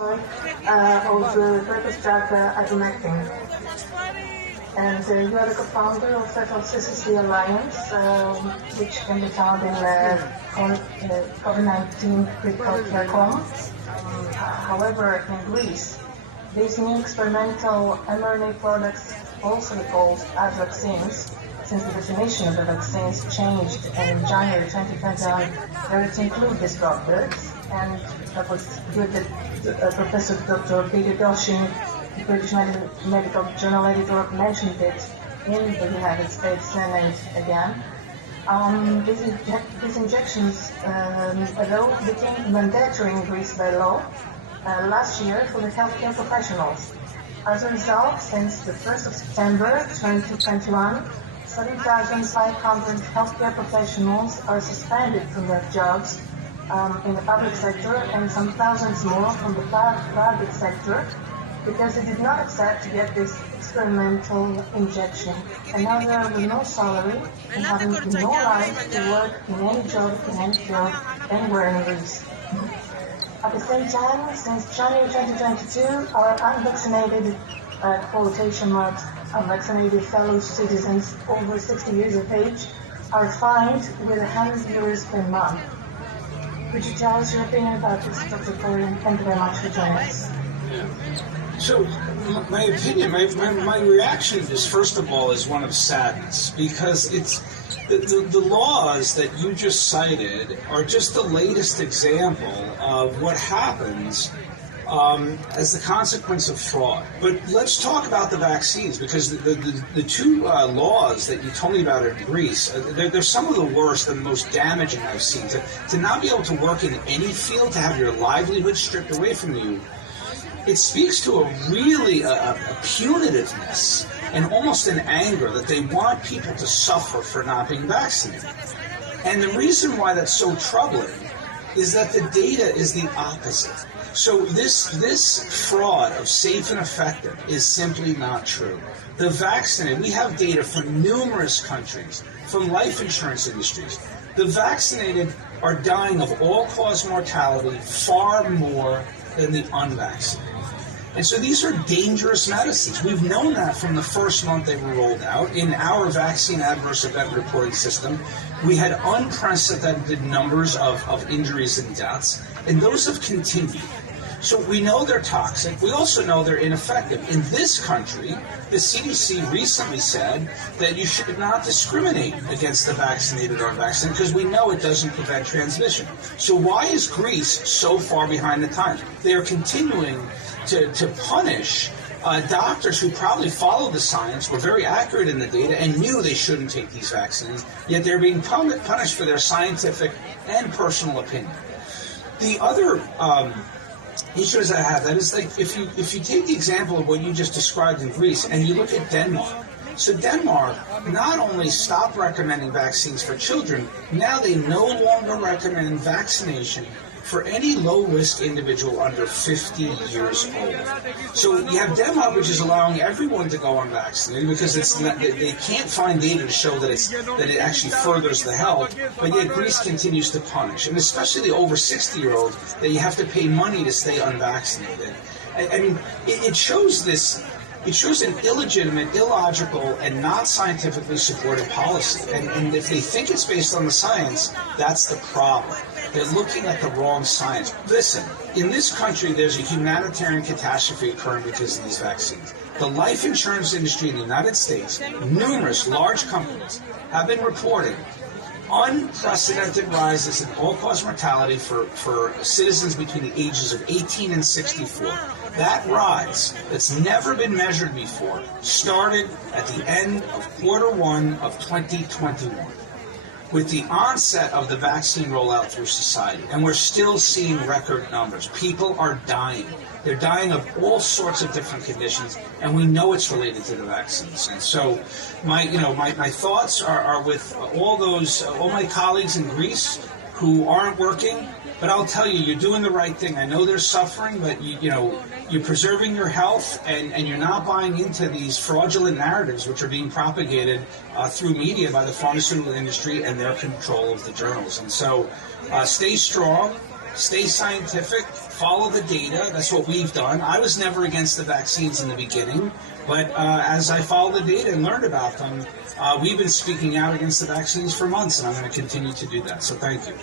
of the Turkish drug ivermectin. And you are the co-founder of Federal CCC Alliance, which can be found in COVID-19 Critical Care Column. However, in Greece, these new experimental mRNA products, also called as vaccines, since the definition of the vaccines changed in January 2021, where to include these products, and that was good that Professor Dr. Peter Goshin, the British Medical Journal editor, mentioned it in the United States Senate again. These injections, though, became mandatory in Greece by law last year for the healthcare professionals. As a result, since the 1st of September 2021, 7,500 healthcare professionals are suspended from their jobs in the public sector, and some thousands more from the private sector, because they did not accept to get this experimental injection. And now they are with no salary and having no right to work in any job, in any field, anywhere in Greece. At the same time, since January 2022, our unvaccinated, quotation marks, unvaccinated fellow citizens over 60 years of age are fined with 100 euros per month. Could you tell us your opinion about this, Dr. Korean? Thank you very much for joining us. So, my opinion, my reaction is, first of all, is one of sadness, because it's the laws that you just cited are just the latest example of what happens as the consequence of fraud. But let's talk about the vaccines, because the two laws that you told me about in Greece, they're some of the worst and the most damaging I've seen. To not be able to work in any field, to have your livelihood stripped away from you, it speaks to a really a punitiveness and almost an anger that they want people to suffer for not being vaccinated. And the reason why that's so troubling is that the data is the opposite. So this fraud of safe and effective is simply not true. The vaccinated, we have data from numerous countries, from life insurance industries. The vaccinated are dying of all-cause mortality far more than the unvaccinated. And so these are dangerous medicines. We've known that from the first month they were rolled out. In our vaccine adverse event reporting system, we had unprecedented numbers of injuries and deaths, and those have continued. So we know they're toxic. We also know they're ineffective. In this country, the CDC recently said that you should not discriminate against the vaccinated or unvaccinated, because we know it doesn't prevent transmission. So why is Greece so far behind the times? They are continuing to punish doctors who probably followed the science, were very accurate in the data, and knew they shouldn't take these vaccines, yet they're being punished for their scientific and personal opinion. The other issues I have, that is, like, if you take the example of what you just described in Greece and you look at Denmark. So Denmark not only stopped recommending vaccines for children, now they no longer recommend vaccination for any low-risk individual under 50 years old. So you have Denmark, which is allowing everyone to go unvaccinated because they can't find data to show that it actually furthers the health, but yet Greece continues to punish, and especially the over 60-year-old, that you have to pay money to stay unvaccinated. I mean, it shows this. It shows an illegitimate, illogical, and not scientifically supported policy. And if they think it's based on the science, that's the problem. They're looking at the wrong science. Listen, in this country, there's a humanitarian catastrophe occurring because of these vaccines. The life insurance industry in the United States, numerous large companies, have been reporting unprecedented rises in all-cause mortality for citizens between the ages of 18 and 64. That rise, that's never been measured before, started at the end of Q1 of 2021 with the onset of the vaccine rollout through society. And we're still seeing record numbers. People are dying. They're dying of all sorts of different conditions, and we know it's related to the vaccines. And so my thoughts are with all my colleagues in Greece who aren't working. But I'll tell you, you're doing the right thing. I know they're suffering, but you're preserving your health, and you're not buying into these fraudulent narratives which are being propagated through media by the pharmaceutical industry and their control of the journals. And so stay strong, stay scientific, follow the data. That's what we've done. I was never against the vaccines in the beginning, but as I followed the data and learned about them, we've been speaking out against the vaccines for months, and I'm going to continue to do that. So thank you.